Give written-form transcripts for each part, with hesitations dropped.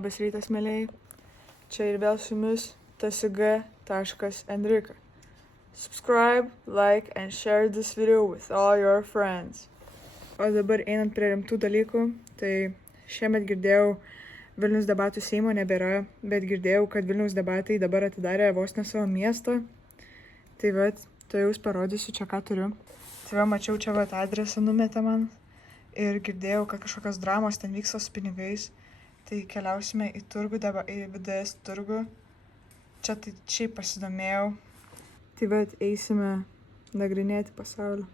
Labas rytas, mėlyjei. Čia ir vėl su jumis tsg.enrika. Subscribe, like and share this video with all your friends. O dabar einant prie rimtų dalykų, tai šiemet girdėjau, Vilniaus debatų Seimo nebėra, bet girdėjau, kad Vilniaus debatai dabar atidarė vos ne savo miestą. Tai vat, to jūs parodysiu čia, ką turiu. Tai va, mačiau čia vat adresą numetė man ir girdėjau, kad kažkokios dramos ten vyksta su pinigais. Tai keliausime į turgų, į VDS turgų. Čia tai šiaip pasidomėjau. Tai vat, eisime nagrinėti pasaulį.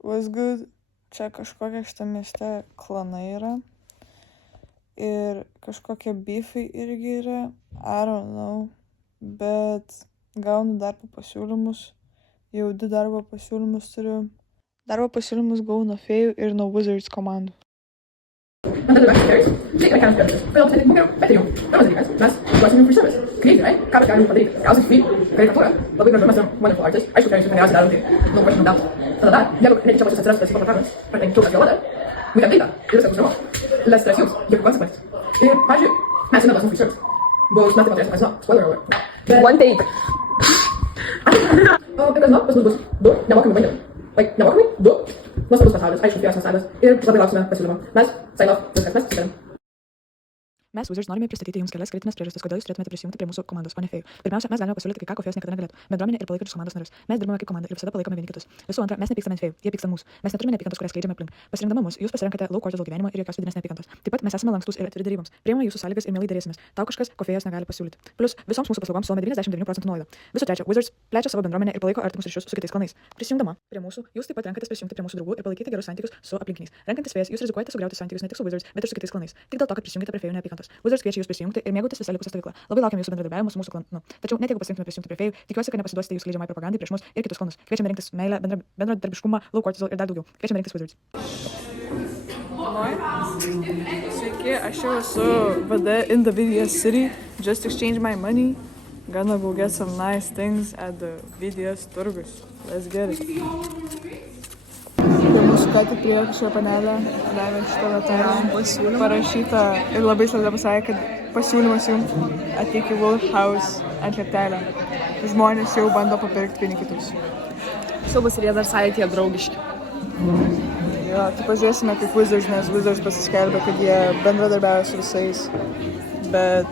What's good? Čia kažkokie šitą mieste klanai yra. Ir kažkokie beefai irgi yra. I don't know. Bet gaunu darbo pasiūlymus. Jau 2 darbo pasiūlymus turiu. Darbo pasiūlymus gavau nuo Fėjų ir nuo Wizards komandų. Man tada mes žinai, ką mes perėmės. Vėl tai mokėjau, bet jau. Pirmas dalykas, mes duosime free service. Kreipti, ką mes galime padaryti? Gausit free karikatūrą. Labai gražu, mes turim wonderful artists. Aišku, kai geriausiai darom tai nuo pačių mandautų. Tada dar, jeigu netyčia pas jūs atsiras tas performance, ar ten kiltas galvoda, we can take that. Ir viskas bus ramu. Less stress jums, jokių consequences. Ir, pavyzdžiui, mes duosim free service. Bus mes taip pat turėsime, spoiler alert. One take. O, ir kas pas mus bus 2 nemokami bandymai. Nemokami 2 nuostabus pasaulis, aišku, geras pasaulis. Ir labai lauksime pasiūlymą. Mes, sign off, viskas, mes susitarėm. Mes, Wizards, norime pristatyti jums kelias kritinės priežastis, kodėl jūs turėtumėte prisijungti prie mūsų komandos, o ne Fėjų. Pirmiausia, mes galime pasiūlyti kai ką, ko Fėjos niekada negalėtų. Bendruomenė ir palaikančius komandos narius. Mes dirbame kaip komanda ir visada palaikome vieni kitus. Visų antra, mes nepykstame ant Fėjų, jie pyksta mūsų. Mes neturime neapykantos, kurią skleidžiame aplink. Pasirinkdama mus, jūs pasirenkate low cortisol gyvenimą ir jokios vidinės neapykantos. Taip pat mes esame lankstus ir atviri deryboms. Priimame jūsų sąlygas ir mielai derėsimės. Tau kažkas, ko Fėjos negali pasiūlyti. Plus, visoms mūsų paslaugoms siūlome 99% nuolaidą. Visų trečia, Wizards plečia savo bendruomenę ir palaiko artimus ryšius su kitais klanais. Prisijungdama prie mūsų, jūs taip pat renkatės prisijungti prie mūsų draugų ir palaikyti gerus santykius su aplinkiniais. Renkantis Fėjas, jūs rizikuojate sugriauti santykius ne tik su Wizards, bet ir su kitais klanais. Tik dėl to, kad prisijungite prie Fėjų neapykantos. Wizards kviečia jūs prisijungti ir mėgautis visą likusią stovyklą. Labai laukiame jūsų bendradarbiavimo su mūsų klanu. Tačiau net jeigu pasirinktume prisijungti prie Fėjų, tikiuosi, kad nepasiduosite jūsų skleidžiamai propagandai prieš mus ir kitus klanus. Kviečiame rinktis meilę, bendradarbiškumą, low cortisol ir dar daugiau. Kviečiame rinktis Wizards. Sveiki, aš jau esu VD in the VDS city. Just exchange my money. Gonna go get some nice things at the VDS turgus. Let's get it. Tai mūsų ką tik priejo kažkokia panelė, davė šitą latarą parašyta ir labai slapta pasakė, kad pasiūlymas jums ateik į Wolf House ant lieptelę. Žmonės jau bando papirkti vieni kitus. Siaubas ir jie dar sakė, tie draugiški. Jo, tai pažiūrėsime kaip Wizards, nes Wizards pasiskelbė, kad jie bendradarbiauja su visais. Bet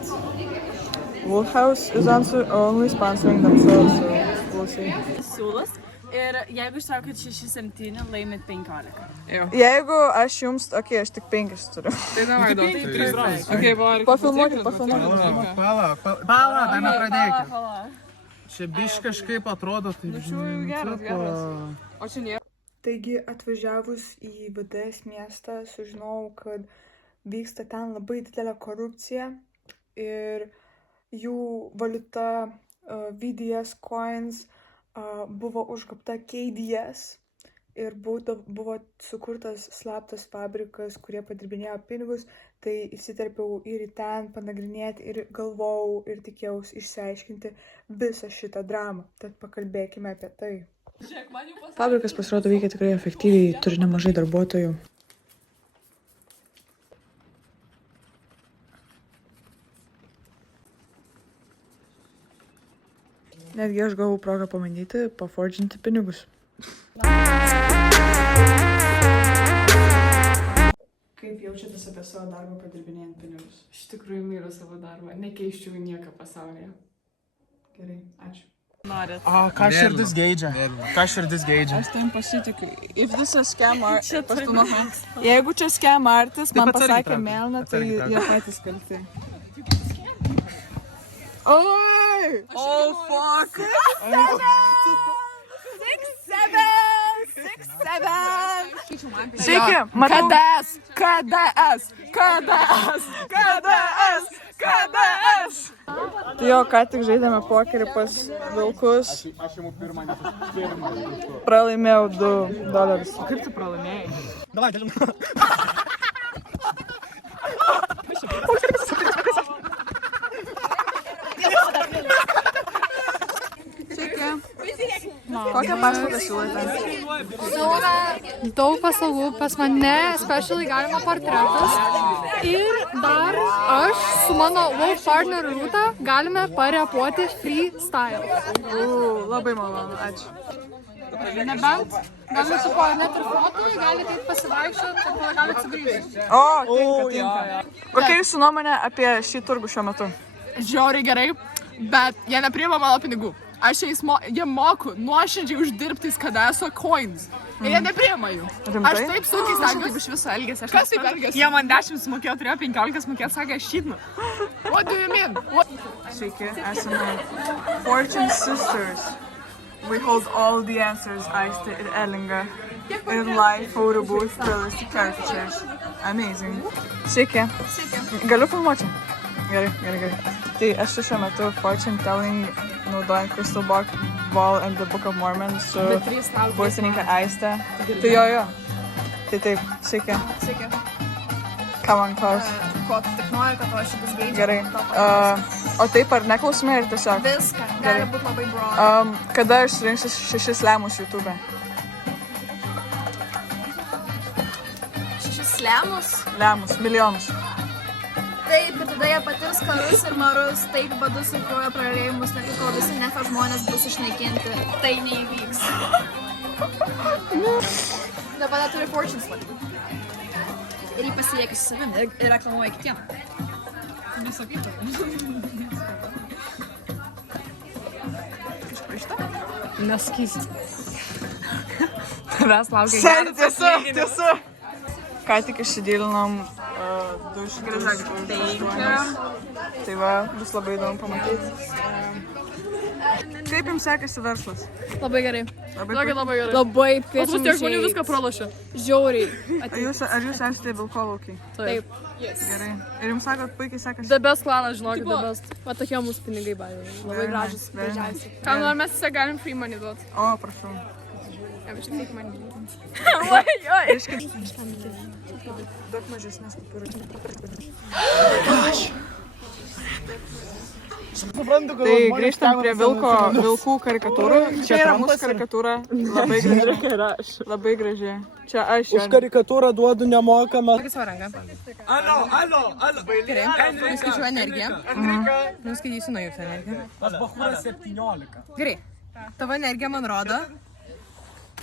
Wolf House is only sponsoring themselves, so we'll see. Siūlas. Ir jeigu ištraukit 6-7, laimit 15. Jeigu aš jums, aš tik 5 turiu. Tai davai duot. Pafilmuokit. Pala, dar nepradėkit. Čia biš kažkaip atrodo, tai žinai. Taigi atvažiavus į VDS miestą sužinojau, kad vyksta ten labai didelė korupcija ir jų valiuta VDS coins buvo užgrobta KDS ir buvo sukurtas slaptas fabrikas, kurie padirbinėjo pinigus, tai įsiterpiau ir į ten panagrinėti ir galvojau ir tikėjausi išsiaiškinti visą šitą dramą. Tad pakalbėkime apie tai. Fabrikas pasirodo veikia tikrai efektyviai, turi nemažai darbuotojų. Netgi aš gavau progą pamandyti, paforginti pinigus. Kaip jaučiatės apie savo darbą padirbinėjant pinigus? Iš tikrųjų myliu savo darbą, nekeiščiau nieką pasaulyje. Gerai, ačiū. Norit. Ką širdis geidžia? Aš tam pasitikiu. If this is scam Jeigu čia scam artist, man pasakė Melna, tai jie patys kalti. Oi! Oh, fuck! 6-7! Sveiki, matau. KDS! Tai jo, ką tik žaidėme pokerį pas vilkus. Pralaimėjau $2. Kaip tu pralaimėjai? Davai, dažim. Kokią paslaugą siūlote? Siūlome daug paslaugų, pas mane specialiai galima portretus ir dar aš su mano Wolf partneriu Rūta galime parepuoti freestyle. Labai malonu, ačiū. Nebent, galite su ko net ir fotui, galite eit pasivaikščioti, tada galite sugrįžti. O, tinka. Kokia jūsų nuomonė apie šį turgų šiuo metu? Žiauriai gerai, bet jie nepriima mano pinigų. Aš jie moku nuoširdžiai uždirbtais Kadeso coins. Ir jie nepriima jų. Rimtai? Aš taip sunkiai stengiuosi. Kaip iš viso elgėsi? Kas taip elgėsi? Jie man 10 sumokėjo, turėjo 15 sumokėti, sakė, aš šitnu. What do you mean? Sveiki, esame Fortune Sisters. We hold all the answers, Aiste ir Elinga. In live photo booth, realistic caricatures. Amazing. Sveiki. Galiu filmuoti? Gerai. Tai aš šiuo metu fortune telling naudojant Crystal Ball and the Book of Mormon su burtininkė Aiste. Tai jo. Tai taip, sveiki. Ką man klaus? Ko tu tik nori, kad aš šitas gaidžiu? Gerai. O taip ar neklausime ir tiesiog? Viską. Gali būti labai broad. Kada aš surinksiu 6 lemus YouTube? 6 lemus. Lemus, milijonus. Taip, ir tada jie patirs karus ir marus, taip badus ir kraujo prarėjimus, net kol visi nefa žmonės bus išnaikinti. Tai neįvyks. Dabar turi fortune slip. Ir jį pasilieki su savimi ir reklamuoja kitiem. Nesakysi. Tavęs laukia geras atlyginimas. Tiesa. Ką tik išsidėlinom 208. Tai va, bus labai įdomu pamatyti. Kaip jums sekasi verslas? Labai gerai. Labai gerai. Labai Pas mus tiek žmonių viską pralošia. Žiauriai. Ar jūs esate vilkolaukiai? Taip. Gerai. Ir jums sakot, puikiai sekasi? The best klanas, žinokit, the best. Va tokie mūsų pinigai, baidai. Labai gražus, gražiausi. Ką nors mes tiesiog galim free money duot. O, prašau. Daug mažesnės kaip Tai grįžtam prie vilkų karikatūrų. Čia yra mūsų karikatūra. Labai graži. Čia aš. Už karikatūrą duodu nemokamą. Pakis savo ranką. Alio. Gerai, nuskaičiu energiją. Nuskaitysiu nuo jūsų energiją. Pas Bachūras 17. Gerai, tavo energija man rodo,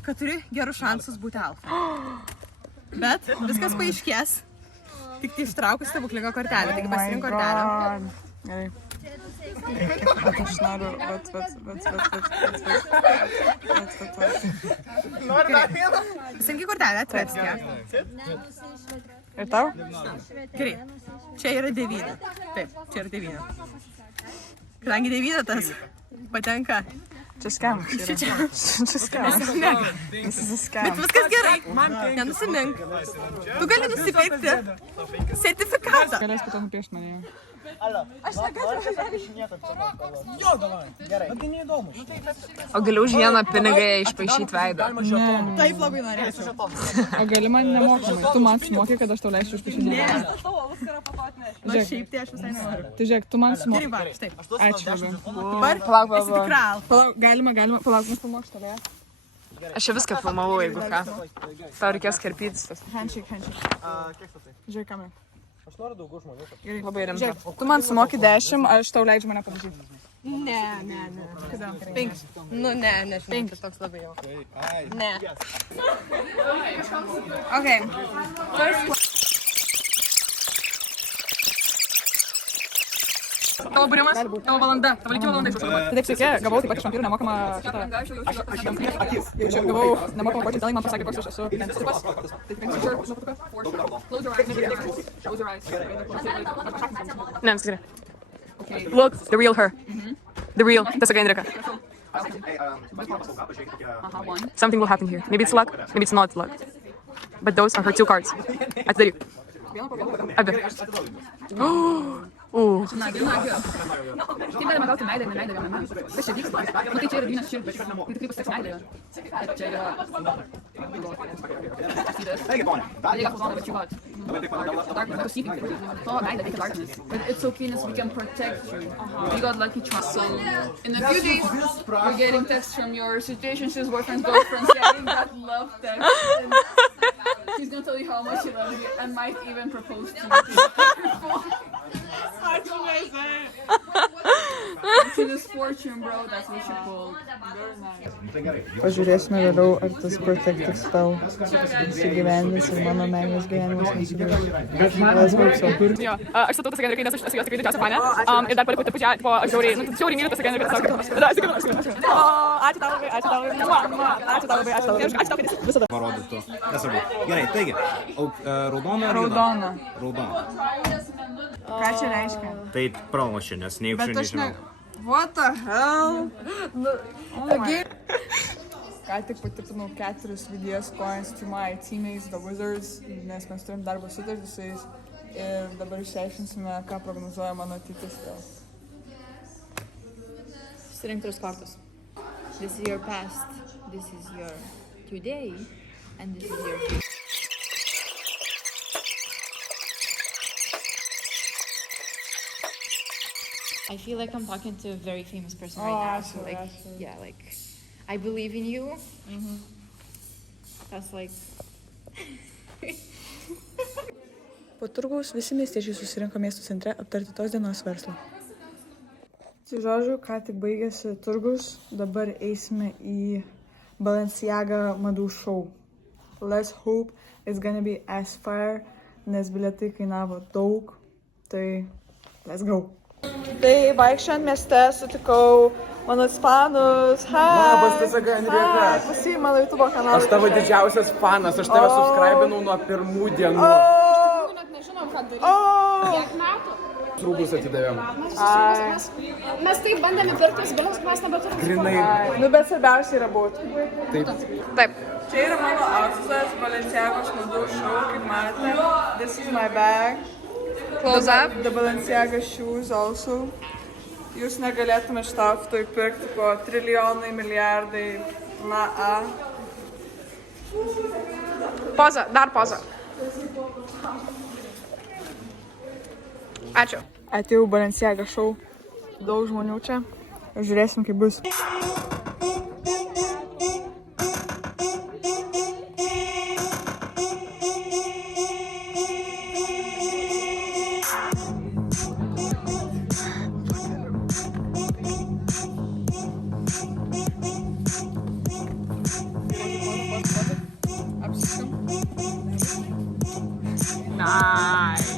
kad turi gerus šansus būti alfa. Bet viskas paaiškės, tik tai ištraukus stebuklingą kortelę, taigi pasirink kortelę. Gerai. Aš noriu, Pasimki kortelę, atversk ją. Ir tau? Gerai, čia yra 9. Taip, čia yra 9. Kadangi 9 patenka. Čia skamas yra. Čia skamas. This is a scam. Bet viskas gerai. Nenusimink. Tu gali nusipirkti sertifikatą. Galės po to nupiešti mane. Jo, davai. Gerai. Tai neįdomu. O gali už vieną pinigą išpaišyti veidą. Taip labai norėčiau. O gali man nemokamai. Tu man sumokė, kad aš tau leisiu išpiešti veidą. Na šiaip tai aš visai noriu. Tai žiūrėk, tu man sumokė. Gerai, va, štai. Ačiū labai. Dabar esi tikra alfa. Palauk, galima. Palauk, nufilmuok šitą. Aš čia viską filmavau, jeigu ką. Tau reikės karpytis. Handshake. Žiūrėk, kamerą. Aš noriu daugiau žmonių. Gerai, labai rimta. Tu man sumoki 10, aš tau leidžiu mane padažyti. Ne. Kodėl? 5. Nu, ne, 5. Toks labai jau. Ne. Okay. Tavo būrimas, tavo valanda, tavo likimo valanda išvažiuoja. Tai taip sveiki, gavau taip pat iš vampyrų nemokamą šitą... Jaučiu, gavau nemokamą fortune telling, man pasakė, koks aš esu. Ne, viskas gerai. Look, the real her. The real, tiesiog Indreka. Something will happen here. Maybe it's luck, maybe it's not luck. But those are her 2 cards. Atidaryk. Abi. Kaip galima gauti meilę, ne meilę viename? Kas čia vyksta? Nu tai čia yra 9 širdis. Tai tikrai pasiteks meilė. Čia yra... They got what you got. Darkness, to see people. To meilė, reikia darkness. But it's okay, we can protect you. We got lucky trust. So, in a few days, you're getting texts from your situationships, boyfriends, girlfriends, getting that love text. He's gonna tell you how much he loves you and might even propose to you. To this fortune, bro, that's what you called. Pažiūrėsime vėliau, ar tas Protective Spell įsigyvendins ir mano meilės gyvenimas nesigyvendins. Let's hope so. Jo, aš statau tas Henrikai, nes aš esu jos tikrai didžiausia fanė. Ir dar palikau taip pačią, aš žiauriai myliu tas Henrikai. Ačiū tau labai, ačiū tau labai. Ačiū tau, kad esi visada. Parodytų. Nesvarbu. Gerai, taigi, raudona ar Raudona. Raudona. Ką čia reiškia? Tai pralošė, nes neįpšiu nežinau. What the hell? Ką tik patipinau 4 VDS coins to my teammates, the Wizards, nes mes turim darbo sutartį su jais ir dabar išsiaiškinsime, ką prognozuoja mano ateitis. Susirink 3 kortus. This is your past, this is your today, and this is your future. I feel like I'm talking to a very famous person right now. So like, yeah, like, I believe in you. That's like. Po turgaus visi miestiečiai susirinko miesto centre aptarti tos dienos verslą. Tai žodžiu, ką tik baigėsi turgus, dabar eisime į Balenciaga madų šou. Let's hope it's gonna be as fire, nes bilietai kainavo daug, tai let's go. Tai vaikščiant mieste sutikau mano ispanus. Labas, tiesiog Enrikas. Pasiim mano YouTube kanalą. Aš tavo didžiausias fanas, aš tave subscribinau nuo pirmų dienų. Net nežinom, ką daryti. Kiek metų? Rūbus atidavėm. Mes taip bandėme pirktis bilius, mes nebeturim. Grinai. Nu, bet svarbiausia yra būti. Taip. Čia yra mano outfitas Balenciagos madų šou, kaip matote. This is my bag. Close up. The Balenciaga shoes also. Jūs negalėtume šitą outfitą įpirkti po trilijonai, milijardai. Na. Poza, dar poza. Ačiū. Atėjau Balenciaga šou. Daug žmonių čia. Žiūrėsim, kaip bus. Nice.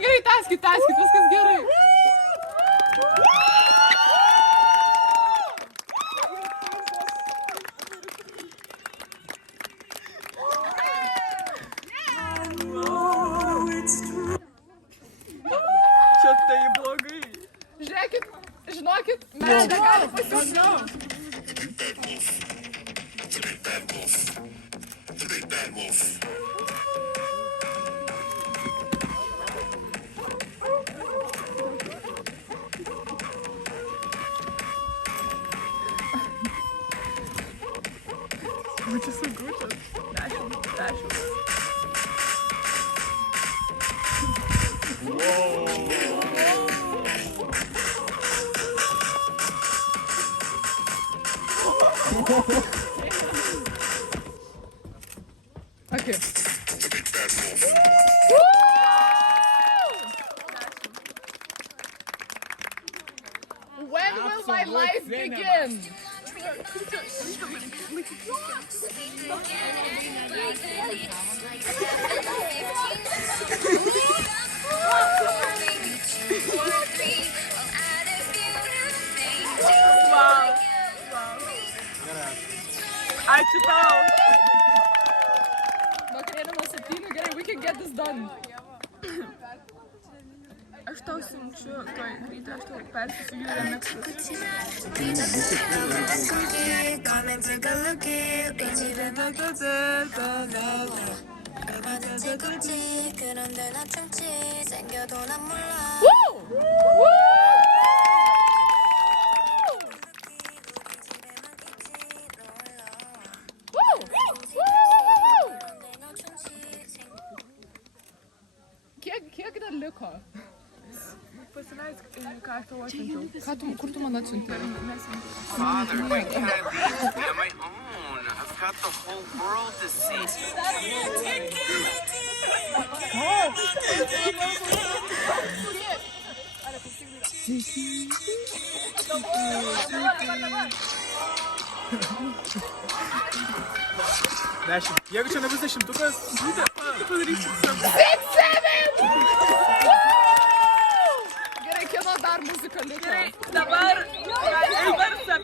Gerai, tęskit, viskas gerai. Čia tai blogai. Žiūrėkit, žinokit, mes negalim pasiūsti. Gučius su gučius. 10. Okay. When will my life begin? Wow. Ačiū tau. Vakarėlė get this done. Aš tau siunčiu, tuoj greitai, aš tau persisiūliu remixus. Kiek dar liko? Pasileisk, ką aš tau atsiunčiau. Kur tu man atsiuntė? Father, my cat is my own. I've got the whole world to see. Jeigu čia nebus 10-tukas, padarysim. Gerai, kieno dar muzika liko? Gerai, dabar Eibarsą.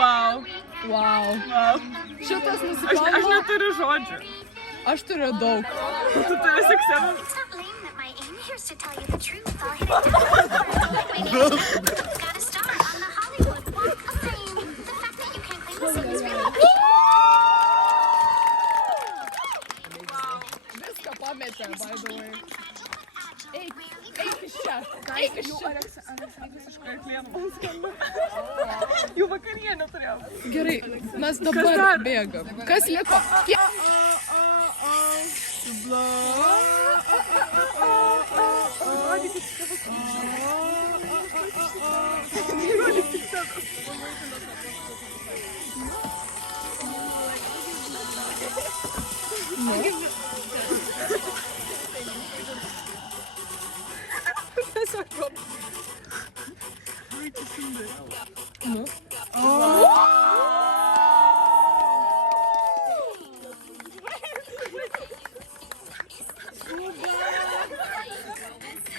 Wow. Šitas Aš muzikalno, neturiu žodžių. aš turiu daug. Tu turi sekseną. Viską pametė, by the way. Eik iš čia. Eik iš čia. Visiškai klientų man skamba. Jų vakarienę turėjau. Gerai, mes dabar bėgam. Kas liko?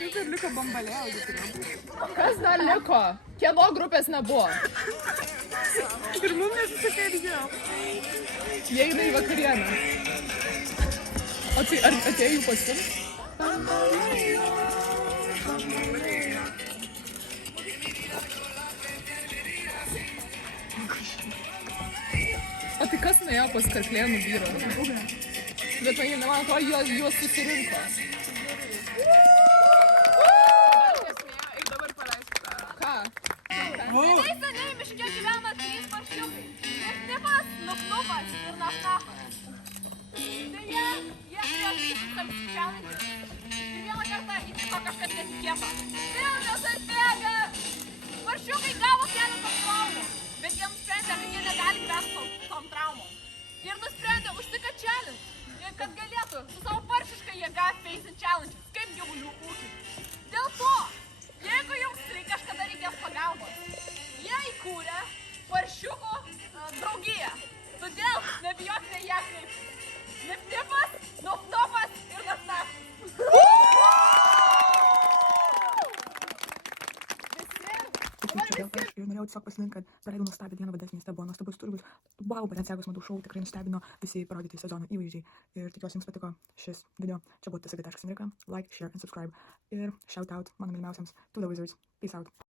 Kaip ir liko bambalėjau, Kas dar liko? Kieno grupės nebuvo? ir mum nesisakai ilgiau. Jie eina į vakarienę. O tai ar atėjo jų pasims? O tai kas nuėjo pas Karklėnų vyrą? Bet man atrodo, juos susirinko. Ir dabar paleisiu tą. Ką? Tai seniai miške gyvena 3 paršiukai. Neftipas, Nufnufas ir Nafnafas. Deja, jie prieš tūkstančius challenges. Ir vieną kartą įvyko kažkas netikėto. Vilnius atbėga! Paršiukai gavo keletą traumų, bet jie nusprendė, kad jie negali gyventi tom traumom. Ir nusprendė užsikat challenge, kad galėtų su savo paršiška jėga facing challenges, kaip gyvulių ūkiai. Dėl to, jeigu jums kažkada reikės pagalbos, jie įkūrė paršiukų draugiją. Todėl nebijokite ją kreiptis. Neftipas, Nufnufas ir Nafnafas. Ir norėjau tiesiog pasidalinti, kad praleidau nuostabią dieną Vadens mieste, buvo nuostabus turgus. Wow, Balenciagos madų šou tikrai nustebino, visi parodyti sezono įvaizdžiai. Ir tikiuosi jums patiko šis video. Čia buvo Tiesiog.Enrika. Like, share and subscribe. Ir shout out mano mylimiausiams To The Wizards. Peace out.